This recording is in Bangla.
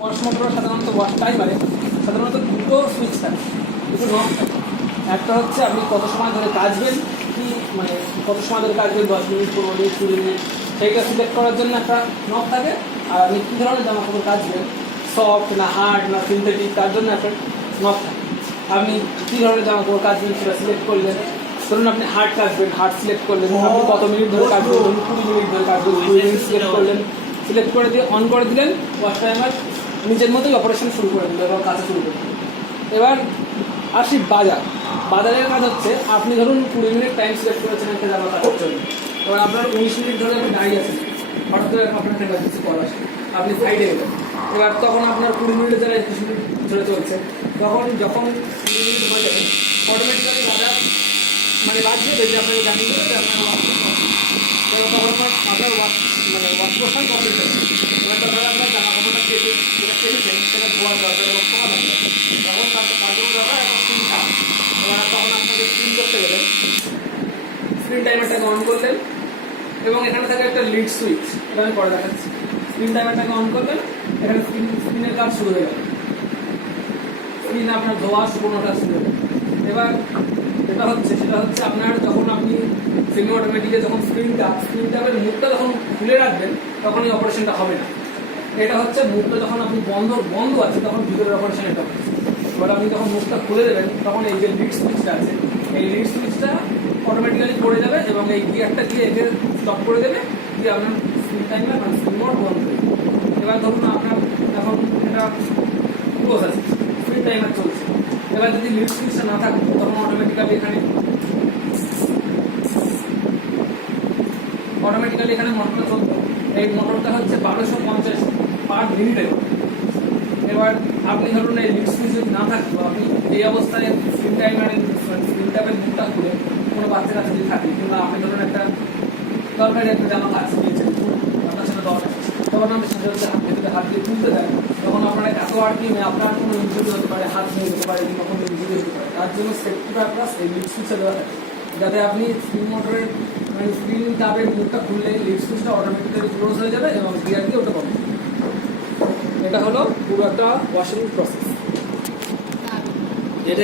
ওয়াশ মোটর সাধারণত ওয়াশ টাইমারে সাধারণত দুটো সুইচ থাকে, দুটো নব থাকে। একটা হচ্ছে আপনি কত সময় ধরে কাচবেন, কি মানে কত সময় ধরে কাচবেন, 10 মিনিট, 15 মিনিট, 20 মিনিট, সেইটা সিলেক্ট করার জন্য একটা নব থাকে। আর আপনি কী ধরনের জামা কাপড় কাচবেন, সফট না হার্ড না সিনথেটিক, তার জন্য একটা নব থাকে। আপনি কী ধরনের জামা কাপড় কাচবেন সেটা সিলেক্ট করলেন। ধরুন আপনি হার্ড কাচবেন, হার্ড সিলেক্ট করলেন, আপনি কত মিনিট ধরে কাচবেন, ধরুন 20 মিনিট ধরে কাচবেন, 20 মিনিট সিলেক্ট করলেন, সিলেক্ট করে দিয়ে অন করে দিলেন, ওয়াশ টাইমার নিজের মতোই অপারেশন শুরু করে দিল এবং কাজে শুরু করে দিল। এবার আসি বাজারের কাজ হচ্ছে, আপনি ধরুন 20 মিনিট টাইম সিলেক্ট করেছেন একটা জামা কাটার জন্য। এবার আপনার 19 মিনিট ধরে আপনি দাঁড়িয়ে আছেন, হঠাৎ করে আপনার একটা কিছু কল আসে, আপনি সাইডে গেলেন। এবার তখন আপনার 20 মিনিটের যারা 21 মিনিট ধরে চলছে, যখন 20 মিনিট হয়ে যাবে অটোমেটিক্যালি বাজার মানে বাজবে যে আপনাকে জানিয়ে দেবে যে আপনার ওয়াশ তখন আপনার ওয়াশ পোর্শন কমপ্লিট হচ্ছে। এবার ধরো আপনার জামা কাপড়টা যেটা কেটেছেন সেটা ধোয়ার দরকার এবং পোকা দরকার, তখন তার জন্য দরকার একটা স্ক্রিন টাইম। এবার তখন আপনাকে স্ক্রিন করতে গেলেন, স্ক্রিন টাইমারটাকে অন করলেন এবং এখানে থাকে একটা লিড সুইচ, এটা আমি পরে দেখাচ্ছি। স্ক্রিন টাইমারটাকে অন করলেন, এখানে স্ক্রিনের কাজ শুরু হয়ে গেল, স্ক্রিন আপনার ধোয়া শুকনোর কাজ শুরু হয়ে গেল। এবার সেটা হচ্ছে আপনার যখন আপনি সেমি অটোমেটিকে যখন স্ক্রিনটাপের মুখটা যখন খুলে রাখবেন তখন এই অপারেশনটা হবে না। এটা হচ্ছে মুখটা যখন আপনি বন্ধ আছে তখন ভিতরের অপারেশন এটা হচ্ছে। এবার আপনি যখন মুখটা খুলে দেবেন তখন এই যে লিড সুইচটা আছে, এই লিড সুইচটা অটোমেটিক্যালি পড়ে যাবে এবং এই গিয়ারটা দিয়ে একে স্টপ করে দেবে, দিয়ে আপনার স্ক্রিন টাইমার মানে স্ক্রিন মোড বন্ধ হয়ে যাবে। এবার ধরুন আপনার এখন এটা ক্লোজ আছে, স্ক্রিন টাইমার চলছে। এবার যদি লিড সুইচটা না থাকতো তখন অটোমেটিক্যালি এখানে মোটরটা চলতো। এই মোটরটা হচ্ছে 1250 পার মিনিটে। এবার আপনি ধরুন এই লিড সুইচ যদি না থাকতো, আপনি এই অবস্থায় স্ক্রিন টাইপের মুখটা খুলে কোনো বাচ্চা কাছে যদি থাকে, কিংবা আপনি ধরুন একটা দরকারি একটা জামা কাজ নিয়েছেন, আপনার সেটা দরকার, তখন আপনি সেটা হচ্ছে হাত দিয়ে তুলতে দেন, তখন আপনার এত আর কি আপনার কোনো ইনজুরি হতে পারে, হাত ভেঙে যেতে পারে, কিংবা কোনো ইনজুরি হতে পারে। তার জন্য সেফটি পারপাস এই লিড সুইচটা দেওয়া থাকে, যাতে আপনি স্ক্রিন মোটরের মানে স্ক্রিন টাপের মুখটা খুললে লিড সুইচটা অটোমেটিক্যালি ক্লোজ হয়ে যাবে এবং গিয়ার দিয়ে ওটা বন্ধ। এটা হলো পুরো একটা ওয়াশিং প্রসেস। এটা